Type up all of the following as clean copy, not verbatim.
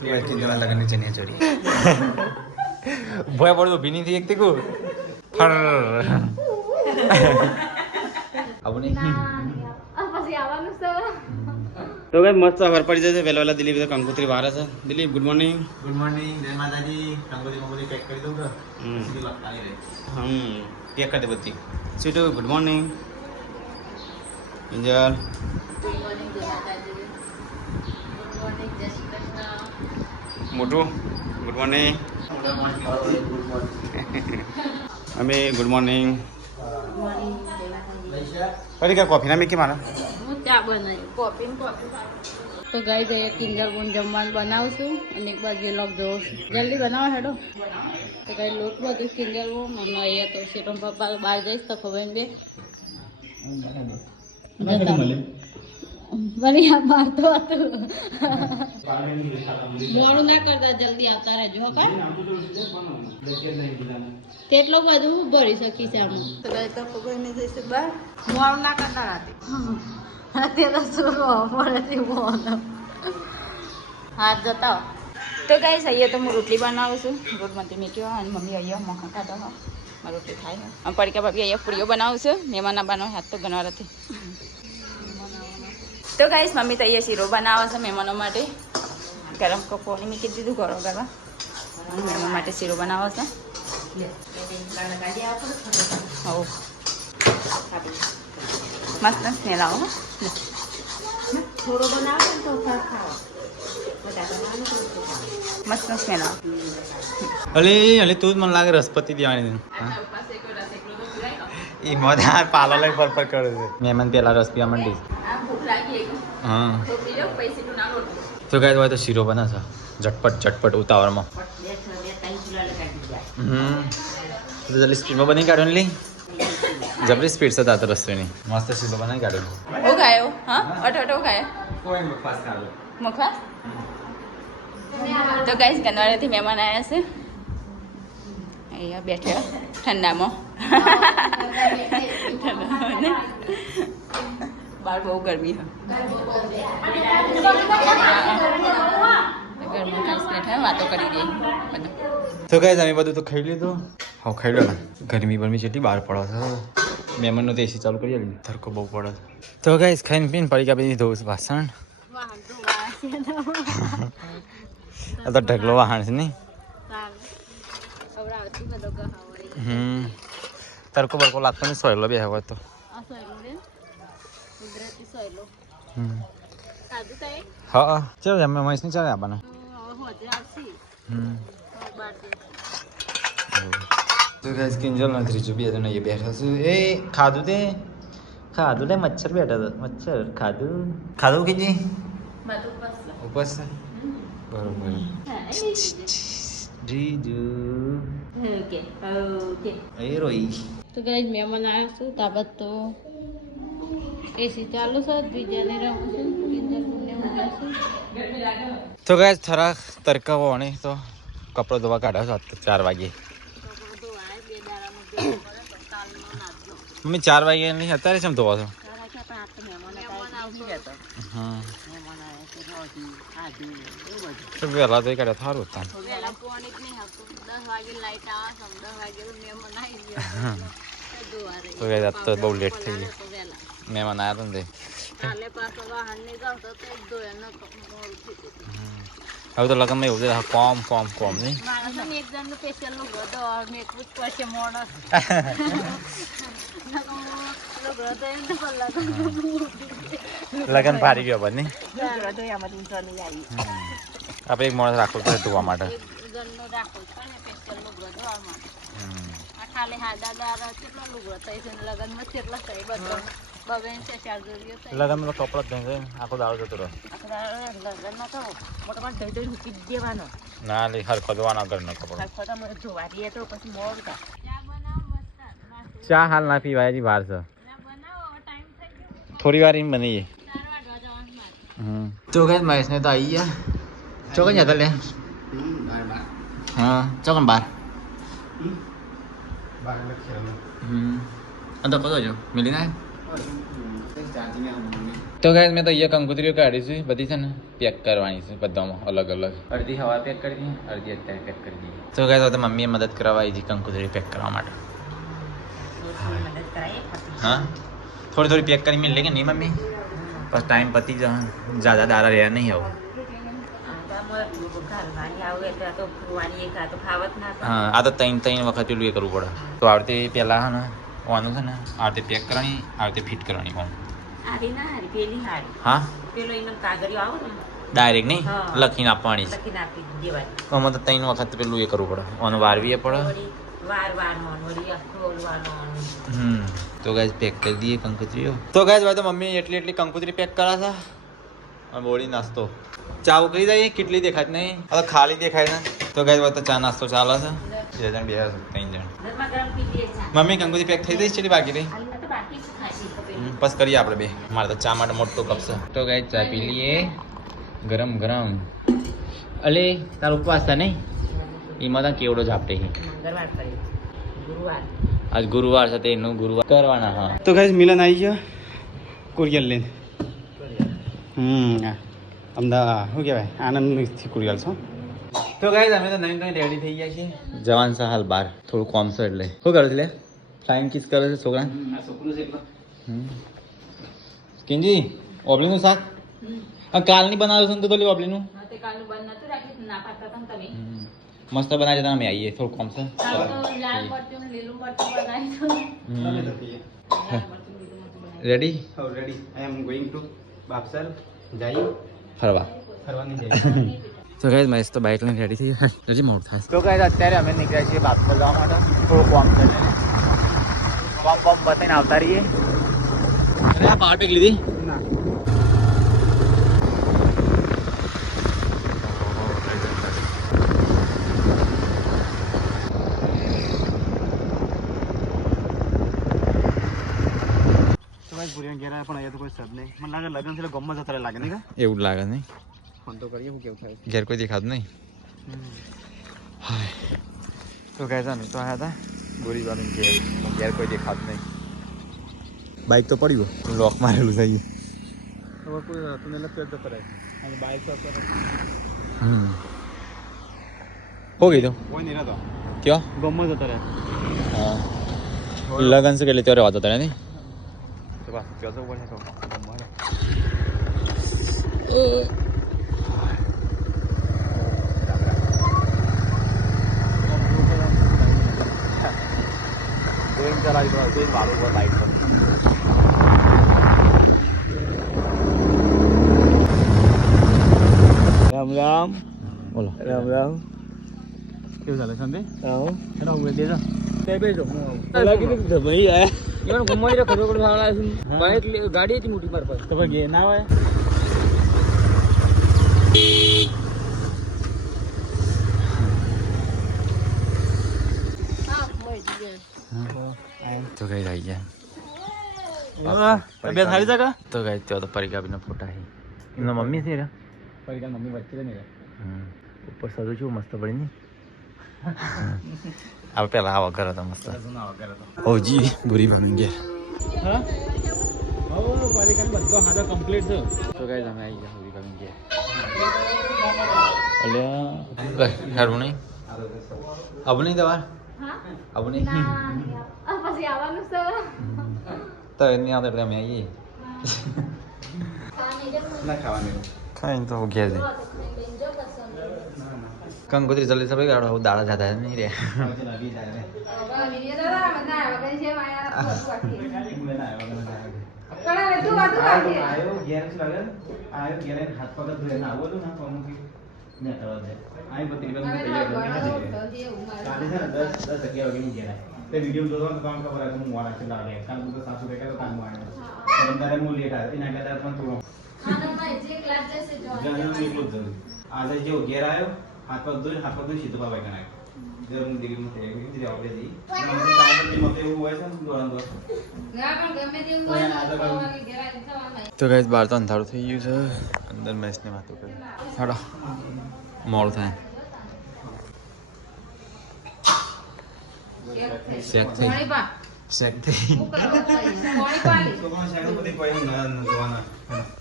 लगन चनिया चोरी भय पड़ो तो भीनी थी एक को फर अब नहीं तो गाइस मस्त घर पड़ी जाए वेला वेला दिलीप कंकोत्री बाहर है दिलीप गुड मॉर्निंग जय माता दी कंकोत्री कंकोत्री पैक कर दो सीधी बात खाली रहे हम पैक कर दे बत्ती सीटू good morning angel good morning जय माता दी गुड मॉर्निंग जय श्री कृष्ण मोटू गुड मॉर्निंग हमें गुड मॉर्निंग परी क्या कॉफी ना मैं क्या मारा ચા બનાવી કોફી તો ગાઈ ગઈ કિંજલ બોન જમવાનું બનાવું છું અને એક બાજુ લોક જોઉં છું જલ્દી બનાવો હેડો તો ગાઈ લોટ બધું કિંજલ બોન અને અહીંયા તો શેરમ પપ્પા બહાર જઈશ તો ખબર બે બની આ બહાર તો હતું મોડું ના કરતા જલ્દી આવતા રહેજો હો કા તેટલો બધું હું ભરી શકીશ આમ તો ગાઈ તો ખબર નહીં જઈશ બહાર મોડું ના કરતા રાતે અત્યારે સુરો પડે હાથ જતા તો ગાઈસ અહીંયા તો હું રોટલી બનાવું છું રોટમાંથી મેં કહેવા અને મમ્મી અહીંયા મખણ ખાતા હો મારી રોટલી થાય અને પડીકા ભાભી અહીંયા પૂરીઓ બનાવું છું મહેમાન આવવાનો હાથ તો ગણવા નથી તો ગાઈસ મમ્મી તો અહીંયા શીરો બનાવે છે મહેમાનો માટે ગરમ કપોની મૂકી દીધું ગરમ કરવા અને મહેમાન માટે શીરો બનાવે છે હો મસ્ત સ્મેલ આવો થોડો બનાવો તો ખાઓ મસ્ત સ્મેલ આવો અલે અલે તું જ મને લાગે રસપતિ દેવાની એ મજા પાલો લઈ પર કરે છે મહેમાન પેલા રસ પીવા માંડી હા તો ગાય હોય તો શીરો બનાવશો ઝટપટ ઝટપટ ઉતાવળમાં તો જલ્દી સ્પીડમાં બની કાઢો લી જબરી સ્પીડ છે તાતો રસોઈની મસ્ત શીરો બનાવી કાઢો ઓ ગાયો હા અટો ખાય કોઈ મુખવાસ કાઢો મુખવાસ તો ગાઈસ ગનવાડાથી મહેમાન આવ્યા છે અહીંયા બેઠા ઠંડામાં બહાર બહુ ગરમી હોય ગરમી ખાસ બેઠા વાતો કરી ગઈ તો ગાઈસ અમે બધું તો ખાઈ લીધું હા ખાઈ લો ને ગરમી બરમી જેટલી બહાર પડે છે મહેમાનનો તો એસી ચાલુ કરી આલી ધરકો બહુ પડે તો ગાઈસ ખાઈને પીને પડી ગયા બધી ધોવું વાસણ આ તો ઢગલો વાહણ છે નહીં તડકો બરકો લાગતો નહીં સોયલો બે હોય તો હા ચાલો અમે મહેશને ચાલે આપવાના તો ગાઈસ કિંજલ ના ત્રીજું બે જણ અહીંયા બેઠા છે એ ખાધું તે મચ્છર બેઠા હતા મચ્છર ખાધું કીજી ઉપસ બરોબર જીજુ એ રોઈ તો ગાઈસ મહેમાન આવ્યા છું તાબત તો એસી ચાલુ છે બીજાને રહું છું કિંજલને ઊંઘ્યા છું તો ગાઈસ થોડા તડકા વણે તો કપડો ધોવા કાઢ્યા છો 4 વાગે મમ્મી 4 વાગે નહીં અત્યારે કેમ ધોવા છો હા તો વહેલા તો કાઢ્યા સારું હતા તો ગાઈસ તો બહુ લેટ થઈ ગયું મહેમાન આવ્યા હતા હવે તો લગ્નમાં એવું છે કોમ નહીં લગ્ન ફારી ગયો બની આપણે એક માણસ રાખવું પડે ધોવા માટે લગ્નમાં કપડો જ ધોઈ આખો દાડો જતો રહ્યો ના લે હરખો ધોવાનો ઘરનો કપડો ચા હાલ ના પીવાય હજી વાર છે થોડી વાર એમ બની તો ગાઈસ મહેશ ને તો આવી ગયા ચોકન જતા લે હા ચોકન બાર અંદર કતો જો મિલી ના ચાર્જિંગ તો ગાઈસ મેં તો અહીંયા કંકોત્રીઓ કાઢી છે બધી છે ને પેક કરવાની છે બધામાં અલગ અલગ અડધી હવા પેક કરી દઈએ અડધી અત્યારે પેક કરી દઈએ તો ગાઈસ તો મમ્મીએ મદદ કરવા આવી હતી કંકોત્રી પેક કરવા માટે હા થોડી થોડી પેક કરી મિલ લે કે નહીં મમ્મી બસ ટાઈમ પતી જ જ્યાદા દારા રહ્યા નહીં આવું હા આ તો ત્રણ વખત પેલું એ કરવું પડે તો આવતી પહેલાં હા ને વાનું છે ને આવતી પેક કરવાની આવતી ફિટ કરવાની કોણ હા ડાયરેક્ટ નહીં લખીને આપવાની આમાં તો ત્રણ વખત પેલું એ કરવું પડે આનું વારવી પડે તો ગાઈસ પેક કરી દઈએ કંકોત્રીઓ તો ગાઈસ ભાઈ તો મમ્મી એટલી કંકોત્રી પેક કરા છે બોળી નાસ્તો ચા ઉકળી જાય કેટલી દેખાય નહીં હવે ખાલી દેખાય છે તો ગાઈસ ભાઈ તો ચા નાસ્તો ચાલે છે 2 જણ 3 જણ મમ્મી કંકોત્રી પેક થઈ ગઈ છે બાકી રહી બસ કરીએ આપણે બે મારે તો ચા માટે મોટો કપ છે તો ગાઈસ ચા પી લઈએ ગરમ ગરમ અલે તારો ઉપવાસ છે નહીં એમાં તો કેવડો જ આપે આજ ગુરુવાર છે તેનું ગુરુવાર કરવાના હા તો ગાઈસ મિલન આવી ગયો કુરિયર લઈને અમદાવાદ શું કહેવાય આનંદથી કુરિયર છો તો ગાઈસ અમે તો નવીન રેડી થઈ ગયા છીએ જવાન છે હાલ બહાર થોડું કોમ છે એટલે શું કરે છે લે ફ્લાઇંગ કિસ કરે છે છોકરા છોકરું છે એટલે કિંજી ઓબલીનું શાક કાલની બનાવ્યું છે ને તો ઓબલીનું મસ્ત બનાવી દેતા અમે આવીએ થોડું કોમ છે ready ready I am going to બાપસર જઈ ફરવાની જઈ તો ગાઈસ મસ્ત તો બાઇક લઈને રેડી થઈ ગયા હજી મોડું થાય તો ગાઈસ અત્યારે અમે નીકળ્યા છીએ બાપસર જવા માટે થોડું કોમ છે કોમ બતાવીને આવતા રહીએ અને આ પાવર પેક લીધી ના પણ અહીંયા તો કોઈ સદ નહીં મને લાગે લગ્ન છે ગમમાં જતા લાગે નહીં એવું લાગે નહીં ફોન તો કરીએ હું કેવું થાય ઘેર કોઈ દેખાતું નહીં તો કહેતા ને તો આવ્યા હતા ગોરીવાળું ઘેર કોઈ દેખાતું નહીં બાઇક તો પડ્યું લોક મારેલું થઈ ગયું હવે કોઈ હતું ને લગતું જતો રહે અને બાઇક તો હો ગઈ તો કોઈ નહીં રહેતો ક્યાં ગમમાં જતો રહે હા લગન છે એટલે ત્યારે વાતો તારે નહીં તો બસ ક્યાં જવું પડે ચલાવી તો મારું ઉપર બાઇક પર રામ રામ બોલો રામ રામ કેવું ચાલે સંદે આવો એનો ઉભે દેજો તે બેજો લાગી દીધું ભાઈ આયા ઈવન ઘુમાઈ ખબર પડે સાળા છે બાઇક ગાડી હતી મોટી પર તો ભાઈ ગે ના હોય તો કઈ રહી ગયા તબિયત સારી છે કા તો કઈ તો પરિકાબીના ફોટા છે એમના મમ્મી છે રે પરિકા મમ્મી વચ્ચે નહીં ઉપર સજુ છું મસ્ત પડી ને આપણે પેલા આવા કરો તો મસ્ત ઓજી બુરી બની ગયા હા ઓ પરિકા બધો હાજો કમ્પ્લીટ છે તો ગાઈસ અમે આવી ગયા બુરી બની ગયા અલ્યા હારું નહીં અબ નહીં દવા અબ નહીં પછી આવવાનું છે તો એની આદત અમે આવીએ ના ખાવાની ખાઈને તો ઘેર જઈ કંકોત્રી જલ્દી સભાઈ ગાડો દાડા જાતા નહીં રે વિડીયો જોવા કામ ખબર હું મોડા છે લાગે કામ તો સાસુ કે તો કામ આવે અંદરે મુ લેટ આવે એના કરતા પણ થોડો આજે જો ઘેર આવ્યો હાથ પગ ધોઈ સીધો બાબા કણાય દર હું દીકરી મતે એક દીકરી આવડે દી મને કામ મતે એવું હોય છે ને દોરન દોર ના પણ ગમે તેવું હોય ને તો આવવાની ઘેરા થવાનું તો ગાઈસ બહાર તો અંધારું થઈ ગયું છે અંદર મેચની વાતો કરી હાડો મોડું થાય શેક થઈ શેક થઈ પાણી પાણી તો પણ શાયદ બધી કોઈ ન જોવાના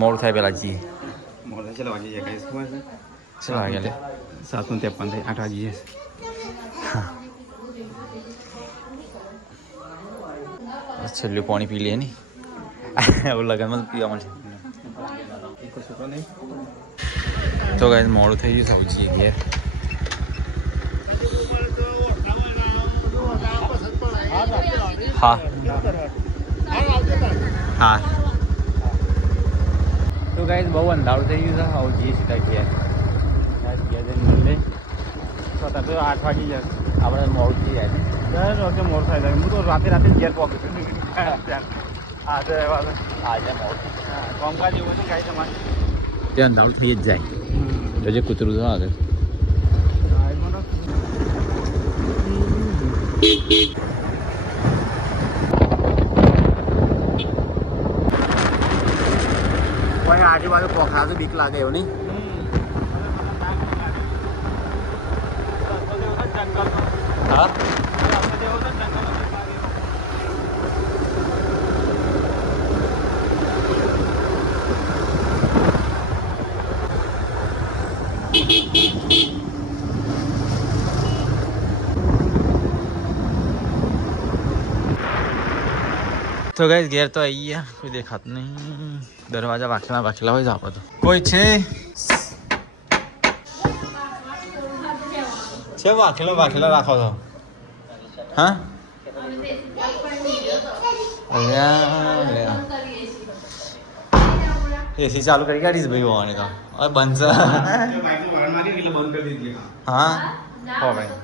મોડું થાય પેલા જઈએ. મોડે ચલો વાગી જાય ગાઈસ ખબર છે ચલો વાગે લે 7:53 થાય 8 વાગી જશે. છેલ્લું પાણી પી લે ને એવું લગનમાં પીવા મળશે. તો ગાઈસ મોડું થઈ ગયું સૌજી ઘેર. હા હા તો ગાઈસ બહુ અંધારું થઈ ગયું છે. હવે જઈએ સીધા ઘેર. મળે તો 8 વાગી જશે. આપણે મોડું થઈ જાય છે. મોડ થાય હું તો રાતે ઘેર પહોંચું છું. આજે મોડું કોમકાજ એવું છે ગાઈસ અમારે ત્યાં અંધારું થઈ જ જાય. તો જે કૂતરું છે આગળ કોઈ આજુબાજુ પોખરા તો બીક લાગે એવું નહીં. હા તો ગાઈસ ઘેર તો આવી ગયા. કોઈ દેખાતું નહીં. દરવાજા વાંખેલા હોય જ આપણે તો. કોઈ છે વાંખેલા રાખો છો? હા એસી ચાલુ કરી કાઢીશ ભાઈ હોવાની તો હવે બંધ છે. હા હો ભાઈ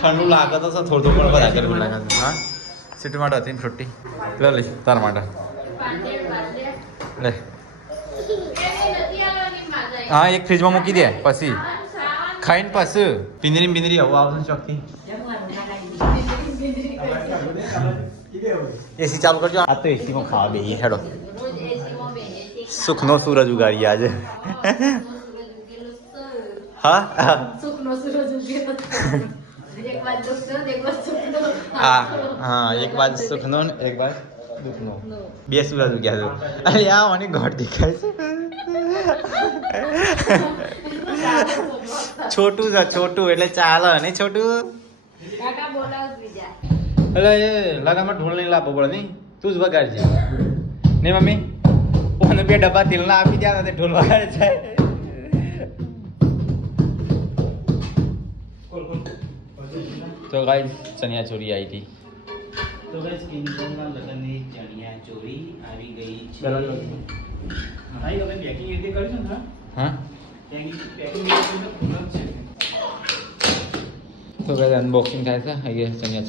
ઠંડુ લાગે તો સર થોડું પણ વધારે ગરમી લાગે છે. હા સીટ માટે હતી ને છૂટી લે લઈશ તારા માટે લે. હા એક ફ્રીજમાં મૂકી દે પછી ખાઈને પછી પિંદરી આવું આવશે ચોકથી. એસી ચાલુ કરજો. આ તો એસીમાં ખાવા બેહીએ હેડો. સુખનો સૂરજ ઉગાડીએ આજે. હા હા એક બાજુ સુખનો ને એક બાજુ દુઃખનો. બે સૂરજ ઉગ્યા છે. અરે આ મને ઘટ દેખાય છે. છોટું છે છોટું એટલે ચાલે નહીં છોટું. એટલે એ લગામાં ઢોલ નહીં લાવવો પડે નહીં. તું જ વગાડજે નહીં મમ્મી. ઓને 2 ડબ્બા તેલના આપી દ્યા તે ઢોલ વગાડે જાય. તો ગાઈસ ચણિયા ચોરી આવી હતી. તો ગાઈસ કિંજલના લગનની ચણિયા ચોરી આવી ગઈ છે. ભાઈ તમે પેકિંગ રીતે કર્યું છે ને? હા પેકિંગ રીતે પૂર્ણ છે. તો ગાઈસ અનબોક્સિંગ થાય છે. આવી ગઈ ચણિયા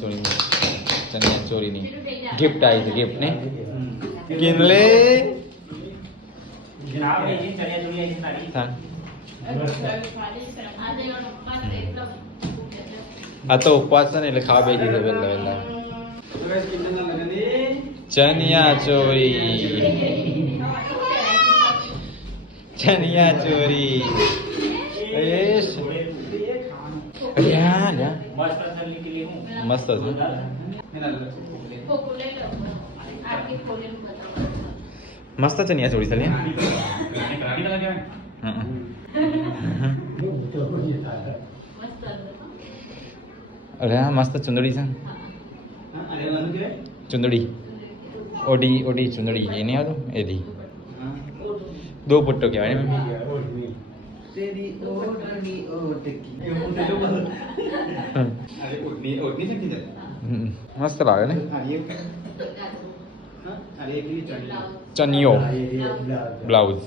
ચોરીની ગિફ્ટ આવી છે. ગિફ્ટ ને કિનલે ચણિયા ચોરી આવી છે. આ તો ઉપવાસ છે ને એટલે ખાવા બેસી છે વહેલા. ચણિયા ચોરી મસ્ત છે. મસ્ત ચણિયા ચોરી ચાલી. અરે હા મસ્ત ચુંદડી છે. ચુંદડી ઓડી ચુંદડી એ નહીં આવતું એથી 2 પુટ્ટો કહેવાય ને. મસ્ત લાગે ને. ચનિયો બ્લાઉઝ.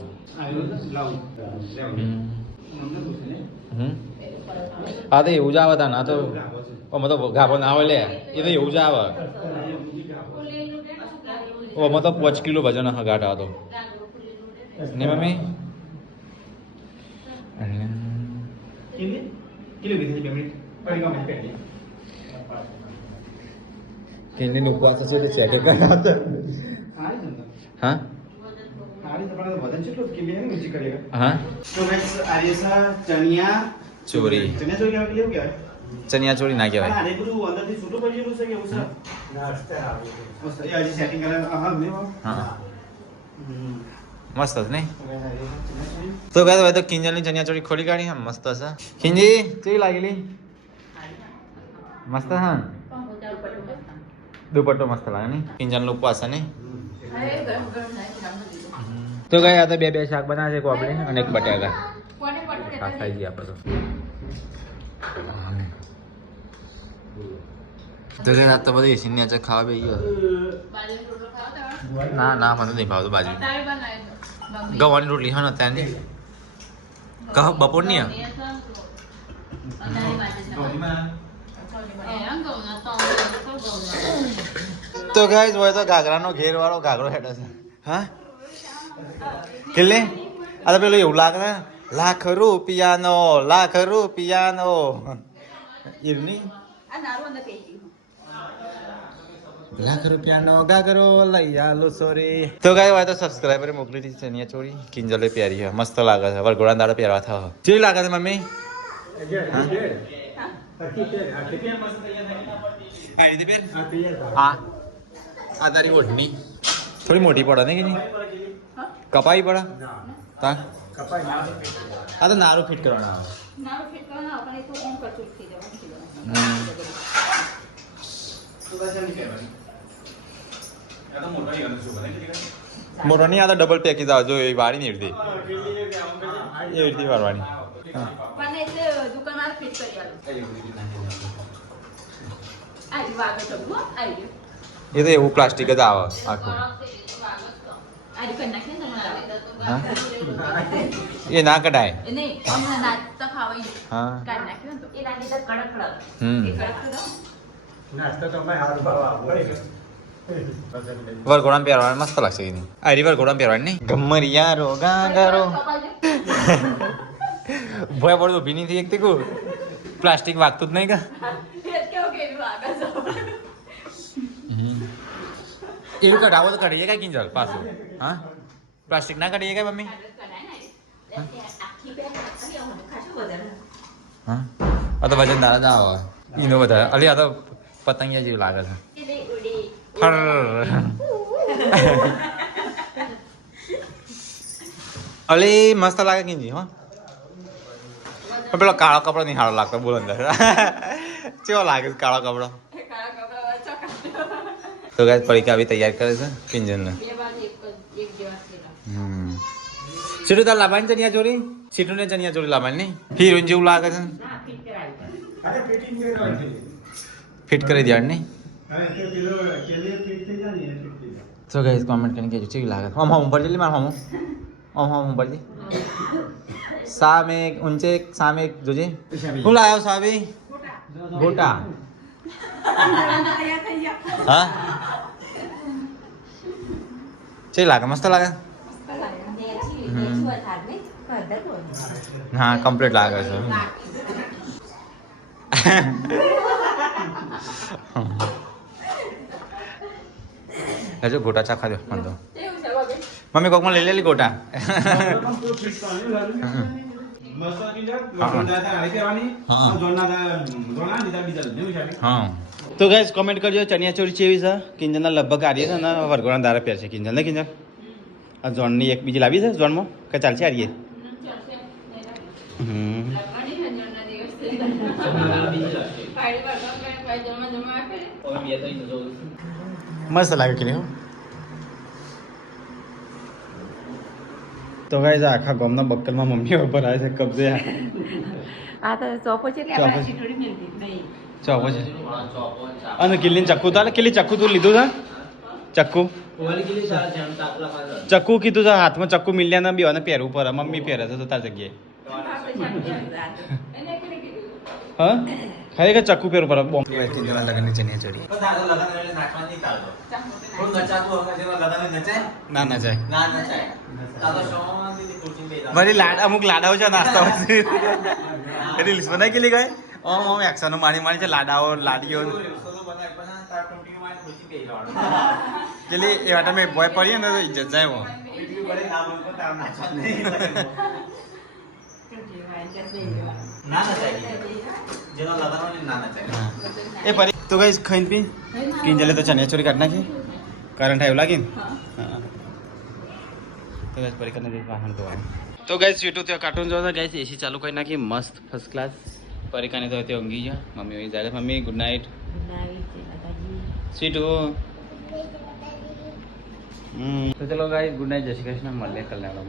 હા તો એવું જ આવે તા ના તો આમાં તો ગાભો ના આવે લે. એ તો એવું જ આવે. આમાં તો 5 કિલો વજન ગાંઠ હતો ને મમ્મી. કેને ઉપવાસ છે એટલે ચેક કર્યા હતા. હા હા તો ગાઈસ આર્યસા ચણિયા ચોરી કેવું કહેવાય? ચણિયા ચોળી ના કહેવાય. આને બધું અંદરથી છૂટું પડી ગયેલું છે કે એવું છે? એ હજી સેટિંગ કરેલું હા નહીં હા મસ્ત હશે નહીં? તો ગાઈસ હવે તો કિંજલની ચણિયા ચોળી ખોલી કાઢી હા મસ્ત હશે. કિંજી કેવી લાગેલી? મસ્ત હા. દુપટ્ટો મસ્ત લાગે નહીં? કિંજલનો ઉપવાસ છે નહીં? તો ગાઈસ આ તો બે શાક બનાવે છે કોબળી અને એક બટાકા. આ ખાઈ ગયા આપણે તો ગાઈસ આ તો બધું એસી ની નીચે ખાવા બેસી ગયો. ના મને નહીં ભાવતું બાજુ. ગવાની રોટલી હા અત્યારની કહ બપોરની તો ગાઈસ હોય તો ઘાઘરાનો ઘેર વાળો ઘાઘરો હેડે છે હા કેટલે આ તો પેલું એવું લાગે ને લાખ રૂપિયાનો ઈરની લાખ રૂપિયાનો ગાગરો લઈ આલો સોરી. તો ગાય હોય તો સબસ્ક્રાઈબર મોકલી હતી ચણિયા ચોળી કિંજલે પહેરી છે મસ્ત લાગે છે વરઘોડા દાડો પહેરવા થાવ કેવી લાગે છે મમ્મી? હા આ તારી ઓઢણી થોડી મોટી પડે ને કે કપાઈ પડે તા આ તો નારું ફિટ કરવાના મોટો નહીં આ તો ડબલ પેકેજ આવે જો એ વાળી ને એવી રીતે વાળવાની એ તો એવું પ્લાસ્ટિક જ આવે આખું એ ના કઢાય હા વરઘોડા પહેરવાનું મસ્ત લાગશે એની આ વરઘોડા પહેરવાની નહીં ગમરિયા રો ગાગરો ભય પડતો ઉભી નહીં થઈ એક તીકું પ્લાસ્ટિક વાગતું જ નહીં કા એવું કઢાવો તો કઢીએ કઈ કિંજલ પાછું હા પ્લાસ્ટિક ના કઢીએ કઈ મમ્મી હા આ તો વજન દાડા જ આવે એનો વધારે અલી આ તો પતંગિયા જેવું લાગે છે ફર અલી મસ્ત લાગે કિંજી હો પણ પેલો કાળો કપડો નહીં સારો લાગતો બોલ અંદર કેવો લાગે છે કાળો કપડો તો ગાઈસ પરીક્ષા બી તૈયાર કરે છે કિંજલને સીટું તાર લાવવાની ચણિયા ચોરી સીટું ને ચણિયા ચોરી લાવવાની નહીં હિરોઈન જેવું લાગે છે ફિટ કરી દેવાનું નહીં તો ગાઈસ કોમેન્ટ કરીને કહેજો કેવી લાગે હમ ઉપર જલ્દી માર હમ ઉપર જી સામે ઊંચે સામે જોજે હું લાવ્યો સાબી ગોટા હા કેવી લાગે મસ્ત લાગે હા કમ્પ્લીટ લાગે છે હજુ ગોટા ચાખા દો મને તો મમ્મી કોકમાં લઈ લેલી ગોટા હા તો ગાઈસ કમેન્ટ કરજો ચણિયા ચોળી કેવી છે કિંજલના લગભગ આરીએ છે અને વરઘોડા દારા પહેર છે કિંજલ ને કિંજલ આ ઝોનની એક બીજી લાવી છે ઝોનમાં કે ચાલશે આરીએ મસ્ત લાગે કે તો ગાઈસ આખા ગામના બક્કલમાં મમ્મી ઉપર આવે છે કબજે આ તો ચોપો છે ચોપો છે અને કિલ્લીને ચક્કુ તાલે કિલ્લી ચક્કુ તું લીધું છે ચક્કુ કીધું છે હાથમાં ચક્કુ મિલ્યા ના બેવાને પહેરવું પડે મમ્મી પહેરે છે તો તાર જગ્યાએ હા ખરેખર ચક્કુ પહેરવું પડે બોમ્બ લગનની ચણિયા ચોળી ના ના જાય મારી અમુક લાડાઓ છે નાસ્તા રીલ્સ બનાવી ગયેલી ગઈ ઓમ એક્શનો મારી મારી છે લાડાઓ લાડીઓ પેલી એ વાટા મેં ભય પડીએ ને તો ઇજ્જત જાય એ પરી તો ગાઈસ ખાઈને પી કિંજલે તો ચણિયા ચોરી કાઢ નાખી કરંટ આવ્યું લાગી ને હા તો ગાઈસ પરી કરીને વાહન ધોવાનું તો ગાઈસ યુટ્યુબ ત્યાં કાર્ટૂન જોવા ગાઈસ એસી ચાલુ કરી નાખી મસ્ત ફર્સ્ટ ક્લાસ પરીકાને તો તે ઊંઘી ગયા મમ્મી વહી જાય મમ્મી ગુડ નાઇટ સ્વીટુ તો ચલો ગાઈસ ગુડ નાઇટ જય શ્રી કૃષ્ણ મળીએ કલ્યાણમાં